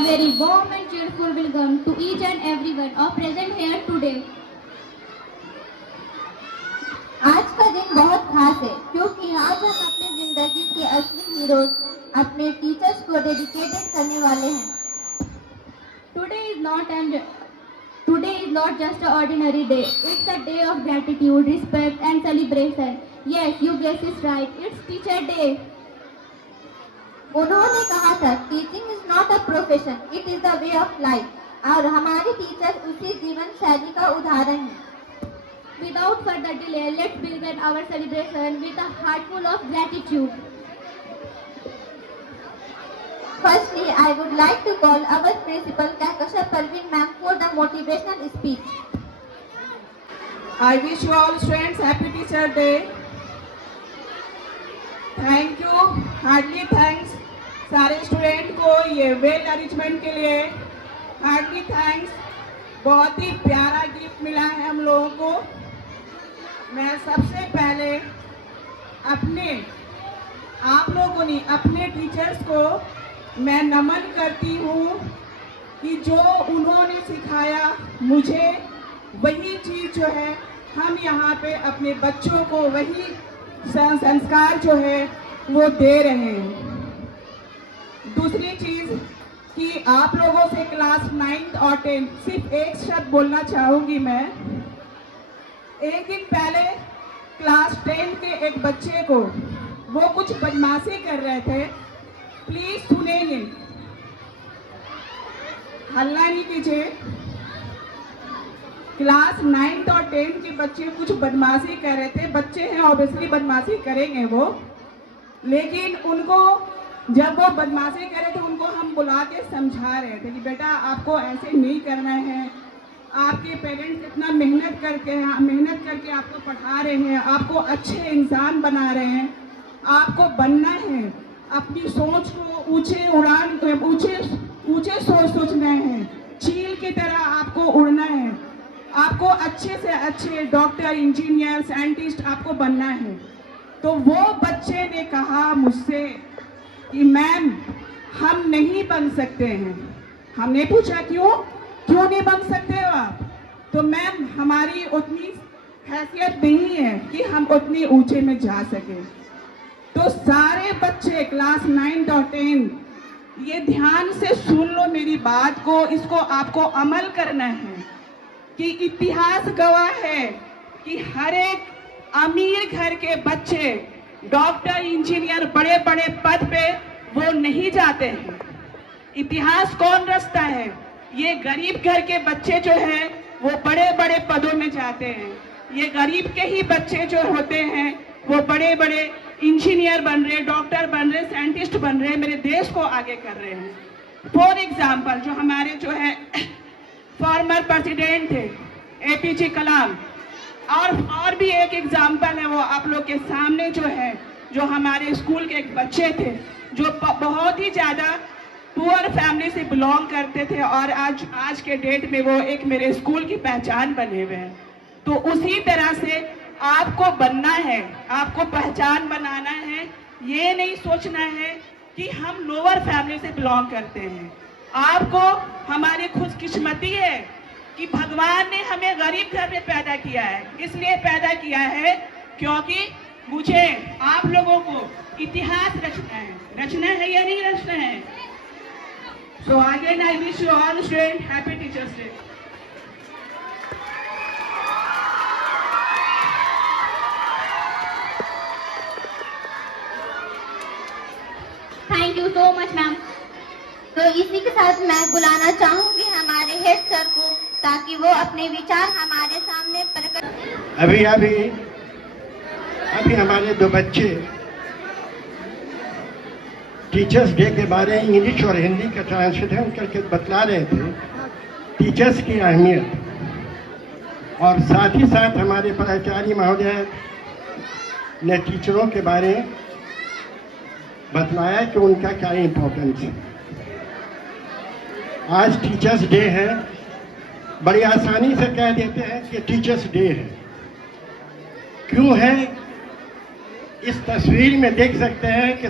A very warm and cheerful welcome to each and everyone of present here today. आज का दिन बहुत खास है क्योंकि आज हम अपनी जिंदगी के असली हीरोज अपने टीचर्स को डेडिकेटेड करने वाले हैं। Today is not just an ordinary day. It's a day of gratitude, respect and celebration. Yes, you guessed it right. It's Teacher Day. उन्होंने कहा था teaching is not a profession, it is the way of life. और हमारे teacher उसी जीवन शैली का उदाहरण है। Without further delay, let's begin our celebration with a heart full of gratitude. Firstly, I would like to call our principal Kahkasha Parveen ma'am for the motivational speech. I wish you all students happy Teacher Day. Thank you, hardly thanks सारे student को ये well arrangement के लिए। Hardly thanks, बहुत ही प्यारा gift मिला है हम लोगों को। मैं सबसे पहले आप लोगों ने अपने टीचर्स को मैं नमन करती हूँ कि जो उन्होंने सिखाया मुझे वही चीज़ जो है हम यहाँ पे अपने बच्चों को वही संस्कार जो है वो दे रहे हैं। दूसरी चीज़ कि आप लोगों से क्लास 9 और 10 सिर्फ एक शब्द बोलना चाहूँगी मैं। एक दिन पहले क्लास 10 के एक बच्चे को वो कुछ बदमाशी कर रहे थे। प्लीज सुनेंगे, हल्ला नहीं कीजिए। क्लास 9 और 10 के बच्चे कुछ बदमाशी कर रहे थे। बच्चे हैं, ऑब्वियसली बदमाशी करेंगे वो, लेकिन उनको जब वो बदमाशी कर रहे थे उनको हम बुला के समझा रहे थे कि बेटा आपको ऐसे नहीं करना है। आपके पेरेंट्स इतना मेहनत करके आपको पढ़ा रहे हैं, आपको अच्छे इंसान बना रहे हैं, आपको बनना है। अपनी सोच को ऊंचे सोचना है, चील की तरह आपको उड़ना है। आपको अच्छे से अच्छे डॉक्टर, इंजीनियर, साइंटिस्ट आपको बनना है। तो वो बच्चे ने कहा मुझसे कि मैम हम नहीं बन सकते हैं। हमने पूछा क्यों नहीं बन सकते हो आप? तो मैम हमारी उतनी हैसियत नहीं है कि हम उतनी ऊंचे में जा सके। तो सारे बच्चे क्लास 9 और 10 ये ध्यान से सुन लो मेरी बात को, इसको आपको अमल करना है कि इतिहास गवाह है कि हर एक अमीर घर के बच्चे डॉक्टर, इंजीनियर, बड़े बड़े पद पे वो नहीं जाते हैं। इतिहास कौन रचता है? ये गरीब घर के बच्चे जो हैं वो बड़े बड़े पदों में जाते हैं। ये गरीब के ही बच्चे जो होते हैं वो बड़े बड़े इंजीनियर बन रहे, डॉक्टर बन रहे, साइंटिस्ट बन रहे, मेरे देश को आगे कर रहे हैं। फॉर एग्जाम्पल जो हमारे जो है फॉर्मर प्रेसिडेंट थे APJ कलाम, और भी एक एग्जाम्पल है वो आप लोग के सामने जो है, जो हमारे स्कूल के एक बच्चे थे जो बहुत ही ज़्यादा पुअर फैमिली से बिलोंग करते थे और आज के डेट में वो एक मेरे स्कूल की पहचान बने हुए हैं। तो उसी तरह से आपको बनना है, आपको पहचान बनाना है। ये नहीं सोचना है कि हम लोअर फैमिली से बिलोंग करते हैं। आपको हमारी खुशकिस्मती है कि भगवान ने हमें गरीब घर में पैदा किया है। इसलिए पैदा किया है क्योंकि मुझे आप लोगों को इतिहास रचना है या नहीं रचना है। So again I wish you all students happy Teachers Day. Thank you so much, ma'am. तो इसी के साथ मैं बुलाना चाहूंगी हमारे हेड सर को ताकि वो अपने विचार हमारे सामने प्रकट। अभी हमारे दो बच्चे टीचर्स डे के बारे में इंग्लिश और हिंदी का ट्रांसलेशन करके बतला रहे थे, टीचर्स की अहमियत, और साथ ही साथ हमारे प्राचार्य महोदय ने टीचरों के बारे में बतलाया कि उनका क्या इम्पोर्टेंस है। आज टीचर्स डे है, बड़ी आसानी से कह देते हैं कि टीचर्स डे है। क्यों है? इस तस्वीर में देख सकते हैं कि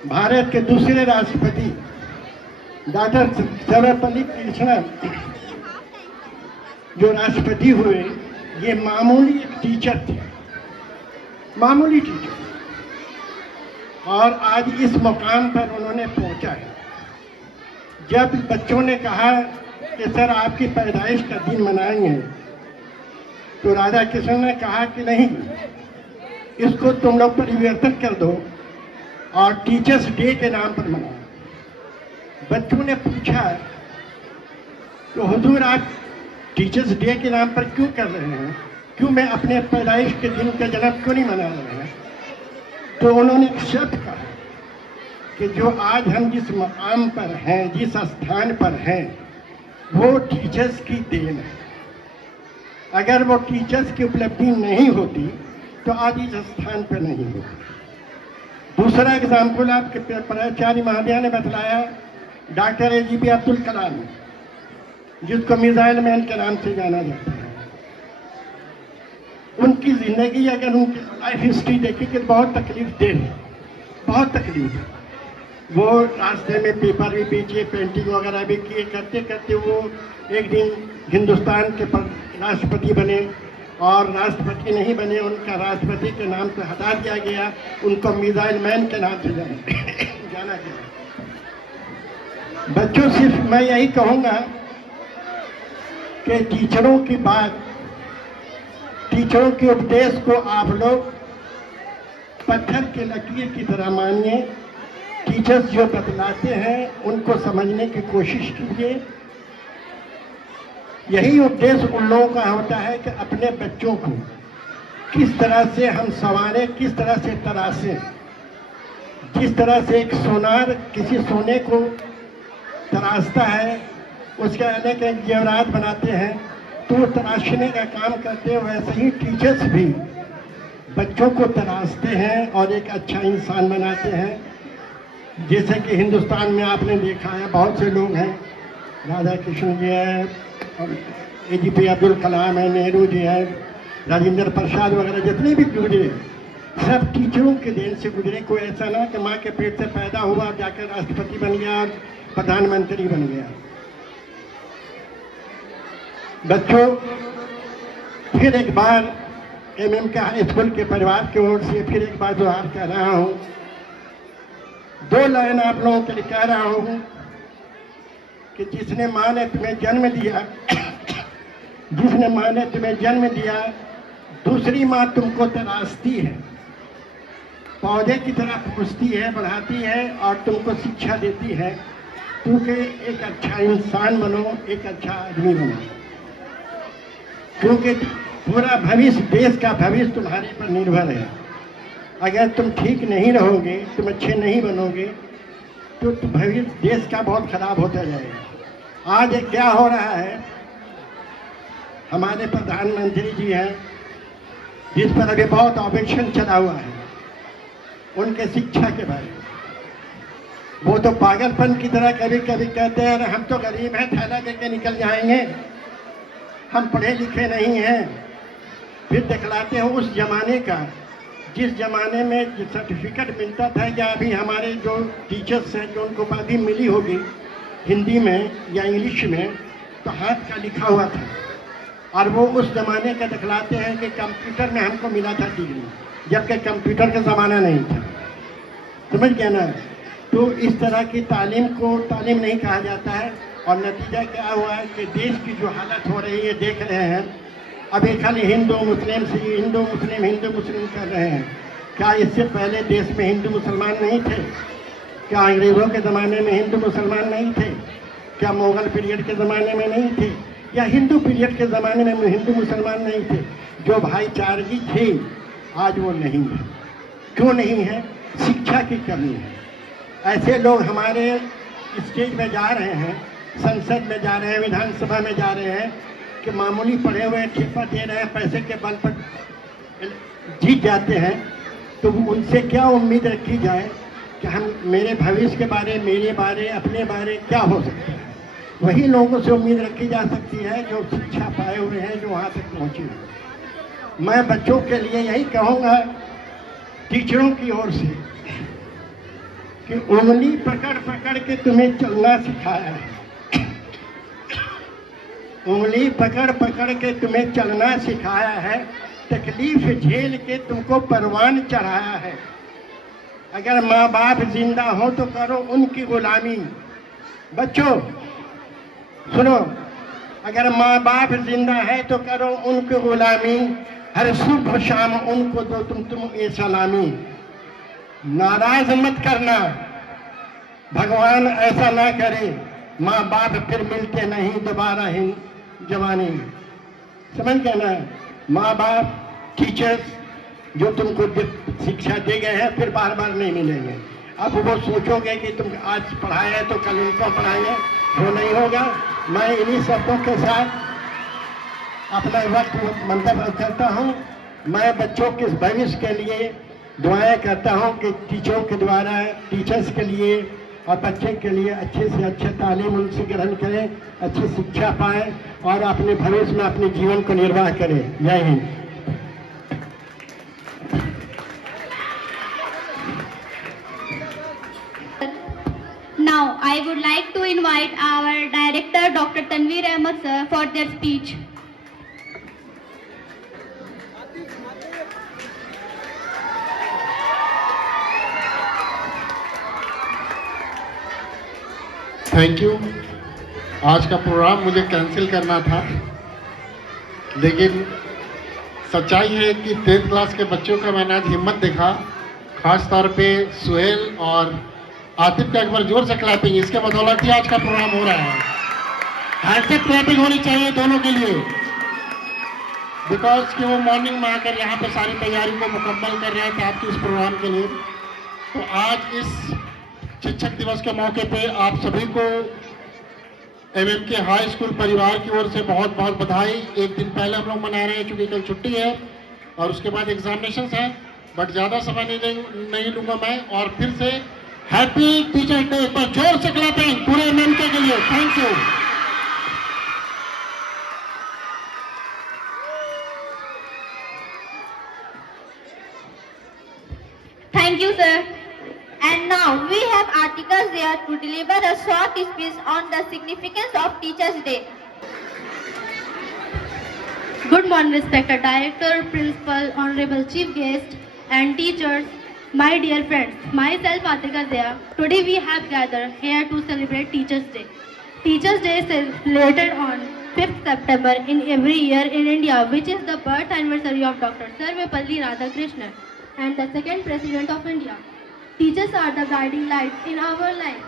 भारत के दूसरे राष्ट्रपति डॉक्टर सर्वपल्ली कृष्णन जो राष्ट्रपति हुए, ये मामूली एक टीचर थे, मामूली टीचर, और आज इस मुकाम पर उन्होंने पहुंचा है। जब बच्चों ने कहा कि सर आपकी पैदाइश का दिन मनाएंगे, तो राधा कृष्ण ने कहा कि नहीं, इसको तुम लोग परिवर्तन कर दो और टीचर्स डे के नाम पर मनाओ। बच्चों ने पूछा तो हुजूर आप टीचर्स डे के नाम पर क्यों कर रहे हैं, क्यों मैं अपने पैदाइश के दिन का जन्म क्यों नहीं मना रहे हैं? तो उन्होंने एक शब्द कहा कि जो आज हम जिस मकाम पर हैं, जिस स्थान पर हैं, वो टीचर्स की देन है। अगर वो टीचर्स की उपलब्धि नहीं होती तो आज इस स्थान पर नहीं होती। दूसरा एग्जाम्पल आपके प्राचार्य महोदय ने बतलाया, डॉक्टर APJ अब्दुल कलाम, जिसको मिसाइल मैन के नाम से जाना जाता है। उनकी जिंदगी अगर उनकी लाइफ हिस्ट्री देखेंगे तो बहुत तकलीफ दे, बहुत तकलीफ है। वो रास्ते में पेपर भी बेचे, पेंटिंग वगैरह भी किए, करते करते वो एक दिन हिंदुस्तान के राष्ट्रपति बने, और राष्ट्रपति नहीं बने, उनका राष्ट्रपति के नाम से हटा दिया गया, उनको मिसाइल मैन के नाम से जाना गया। बच्चों, सिर्फ मैं यही कहूँगा कि टीचरों की बात, टीचरों के उपदेश को आप लोग पत्थर के लकीर की तरह मानिए। टीचर्स जो बतलाते हैं उनको समझने की कोशिश कीजिए। यही उपदेश उन लोगों का होता है कि अपने बच्चों को किस तरह से हम संवारें, किस तरह से तराशें। जिस तरह से एक सोनार किसी सोने को तराशता है, उसके अनेक जेवरात बनाते हैं, तो वो तराशने का काम करते हैं। वैसे ही टीचर्स भी बच्चों को तराशते हैं और एक अच्छा इंसान बनाते हैं। जैसे कि हिंदुस्तान में आपने देखा है, बहुत से लोग हैं, राधा कृष्ण जी हैं, APJ अब्दुल कलाम है, नेहरू जी हैं, राजेंद्र प्रसाद वगैरह, जितने भी गुजरे सब टीचरों के देन से गुजरे। कोई ऐसा ना कि माँ के पेट से पैदा हुआ, जाकर राष्ट्रपति बन गया और प्रधानमंत्री बन गया। बच्चों, फिर एक बार MM के हाई स्कूल के परिवार की ओर से फिर एक बार जोहार कह रहा हूँ। 2 लाइन आप लोगों के लिए कह रहा हूँ कि जिसने माँ ने तुम्हें जन्म दिया, जिसने माँ ने तुम्हें जन्म दिया, दूसरी माँ तुमको तराशती है, पौधे की तरह पूछती है, बढ़ाती है और तुमको शिक्षा देती है, क्योंकि एक अच्छा इंसान बनो, एक अच्छा आदमी बनो। क्योंकि पूरा भविष्य, देश का भविष्य तुम्हारे पर निर्भर है। अगर तुम ठीक नहीं रहोगे, तुम अच्छे नहीं बनोगे, तो भविष्य देश का बहुत खराब होता जाएगा। आज क्या हो रहा है, हमारे प्रधानमंत्री जी हैं, जिस पर अभी बहुत ऑब्जेक्शन चला हुआ है, उनके शिक्षा के बारे में। वो तो पागलपन की तरह कभी कभी कहते हैं, हम तो गरीब हैं, थैला लेके निकल जाएंगे, हम पढ़े लिखे नहीं हैं। फिर दिखलाते हैं उस जमाने का, जिस जमाने में सर्टिफिकेट मिलता था, या अभी हमारे जो टीचर्स हैं जो उनको उपाधि मिली होगी हिंदी में या इंग्लिश में, तो हाथ का लिखा हुआ था, और वो उस जमाने का दिखलाते हैं कि कंप्यूटर में हमको मिला था डिग्री, जबकि कंप्यूटर का ज़माना नहीं था। समझ गया ना? तो इस तरह की तालीम को तालीम नहीं कहा जाता है। और नतीजा क्या हुआ है कि देश की जो हालत हो रही है देख रहे हैं। अभी खाली हिंदू मुस्लिम से हिंदू मुस्लिम कर रहे हैं। क्या इससे पहले देश में हिंदू मुसलमान नहीं थे? क्या अंग्रेज़ों के ज़माने में हिंदू मुसलमान नहीं थे? क्या मुगल पीरियड के ज़माने में नहीं थे? या हिंदू पीरियड के ज़माने में हिंदू मुसलमान नहीं थे? जो भाईचारगी थी आज वो नहीं है। क्यों नहीं है? शिक्षा की कमी है। ऐसे लोग हमारे स्टेज में जा रहे हैं, संसद में जा रहे हैं, विधानसभा में जा रहे हैं कि मामूली पढ़े हुए ठेपा दे रहे हैं, पैसे के बल पर जीत जाते हैं। तो उनसे क्या उम्मीद रखी जाए कि हम मेरे भविष्य के बारे, मेरे बारे, अपने बारे क्या हो सकता है? वही लोगों से उम्मीद रखी जा सकती है जो शिक्षा पाए हुए हैं, जो वहाँ तक पहुँचे हैं। मैं बच्चों के लिए यही कहूँगा टीचरों की ओर से कि उंगली पकड़ पकड़ के तुम्हें चलना सिखाया है, उंगली पकड़ पकड़ के तुम्हें चलना सिखाया है, तकलीफ झेल के तुमको परवान चढ़ाया है। अगर माँ बाप जिंदा हो तो करो उनकी गुलामी। बच्चों सुनो, अगर माँ बाप जिंदा है तो करो उनकी गुलामी, हर सुबह शाम उनको दो तुम ये सलामी। नाराज मत करना, भगवान ऐसा ना करे, माँ बाप फिर मिलते नहीं दोबारा ही जवानी। समझ गए ना? माँ बाप टीचर्स जो तुमको शिक्षा दे गए हैं फिर बार बार नहीं मिलेंगे। अब वो सोचोगे कि तुम आज पढ़ाए तो कल उनको पढ़ाएंगे, वो नहीं होगा। मैं इन्हीं शब्दों के साथ अपना वक्त मंतखब करता हूँ। मैं बच्चों के भविष्य के लिए दुआएं करता हूँ कि टीचरों के द्वारा टीचर्स के लिए और बच्चे के लिए अच्छे से अच्छे तालीम उनसे ग्रहण करें, अच्छी शिक्षा पाएं और अपने भविष्य में अपने जीवन को निर्वाह करें। जय Hind. Now, I would like to invite our director, Dr. Tanveer Ahmed sir, for their speech. Thank you. आज का प्रोग्राम मुझे कैंसिल करना था, लेकिन सच्चाई है कि 10th क्लास के बच्चों का मैंने आज हिम्मत देखा, खास तौर पे सुहेल और आतिफ का एक बार जोर से क्लैपिंग, इसके बदौलत ही आज का प्रोग्राम हो रहा है। ऐसे क्लैपिंग होनी चाहिए दोनों के लिए, बिकॉज कि वो मॉर्निंग में आकर यहाँ पे सारी तैयारी को मुकम्मल कर रहे थे आपके इस प्रोग्राम के लिए। तो आज इस शिक्षक दिवस के मौके पे आप सभी को MMK हाई स्कूल परिवार की ओर से बहुत बहुत बधाई। एक दिन पहले हम लोग मना रहे हैं क्योंकि कल छुट्टी है और उसके बाद एग्जामिनेशंस हैं, बट ज़्यादा समय नहीं लूँगा मैं। और फिर से हैप्पी टीचर्स डे पर जोर से क्लैपिंग पूरे MMK के लिए। Thank you. Thank you, sir. And now we have articles there to deliver a short speech on the significance of Teachers' Day. Good morning, respected director, principal, honorable chief guest, and teachers, my dear friends. Myself, Atika Zia. Today we have gathered here to celebrate Teachers' Day. Teachers' Day is celebrated on 5th September in every year in India, which is the birth anniversary of Dr. Sarvepalli Radhakrishnan and the second President of India. Teachers are the guiding lights in our life.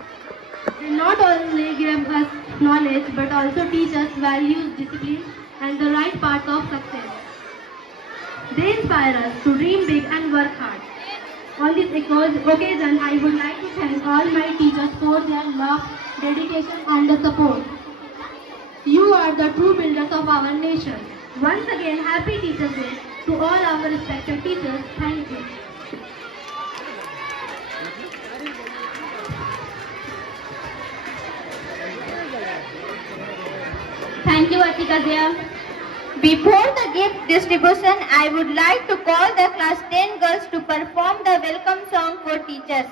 They not only give us knowledge but also teach us values, discipline, and the right path of success. They inspire us to dream big and work hard. On this occasion, I would like to thank all my teachers for their love, dedication, and the support. You are the true builders of our nation. Once again, happy Teachers' Day to all our respected teachers. Thank you. Thank you, Atika Zia. Before the gift distribution, I would like to call the class 10 girls to perform the welcome song for teachers.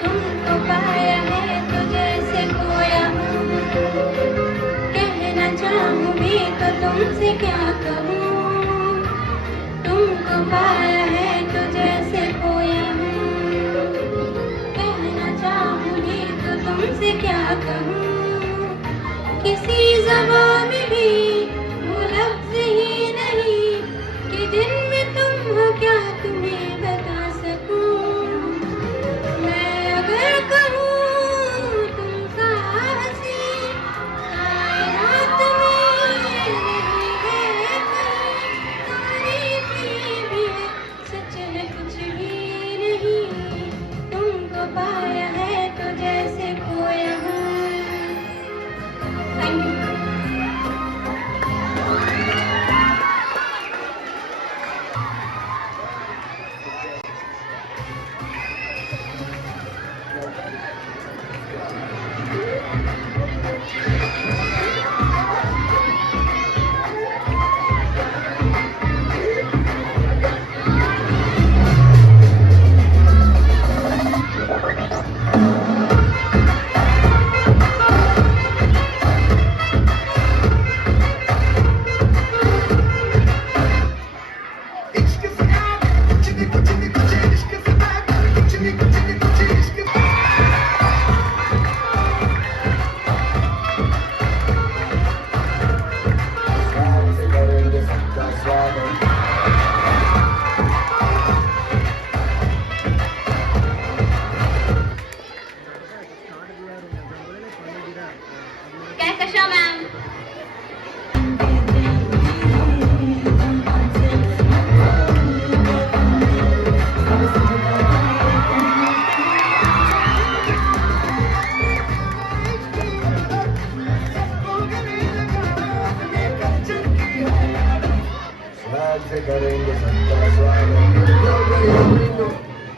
तुमको पाया है तो जैसे खोया हूँ, कहना चाहूँ भी तो तुमसे क्या कहूँ। तुमको पाया है तो जैसे खोया हूँ, कहना चाहूँ भी तो तुमसे क्या कहूँ। किसी ज़बान में भी वो लफ्ज़ ही नहीं कि जिनमें तुम हो क्या तुम्हें बता सकूँ। मैं अगर कहूँ तुम सा हंसी,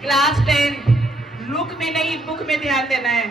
क्लास 10 लुक में नहीं बुक में ध्यान देना है।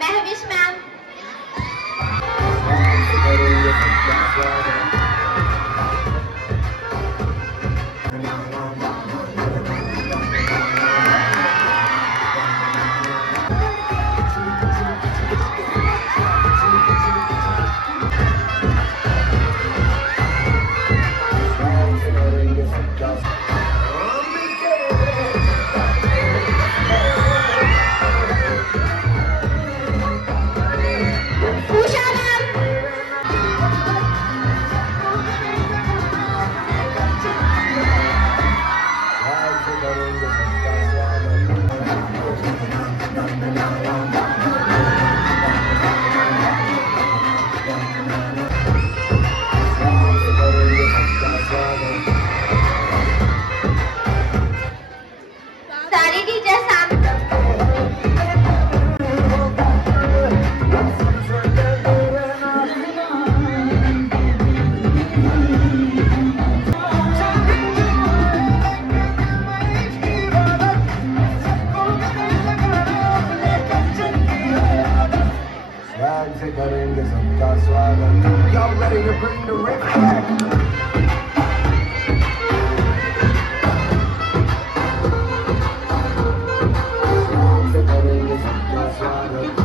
महविश मैम, उषा मैम, सारी टीचर सामने। से करेंगे सबका स्वागत। Y'all ready to bring the rip back? से करेंगे सबका स्वागत।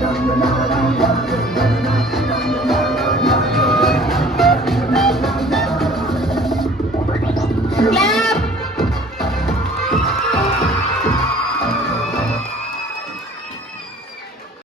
Thank you.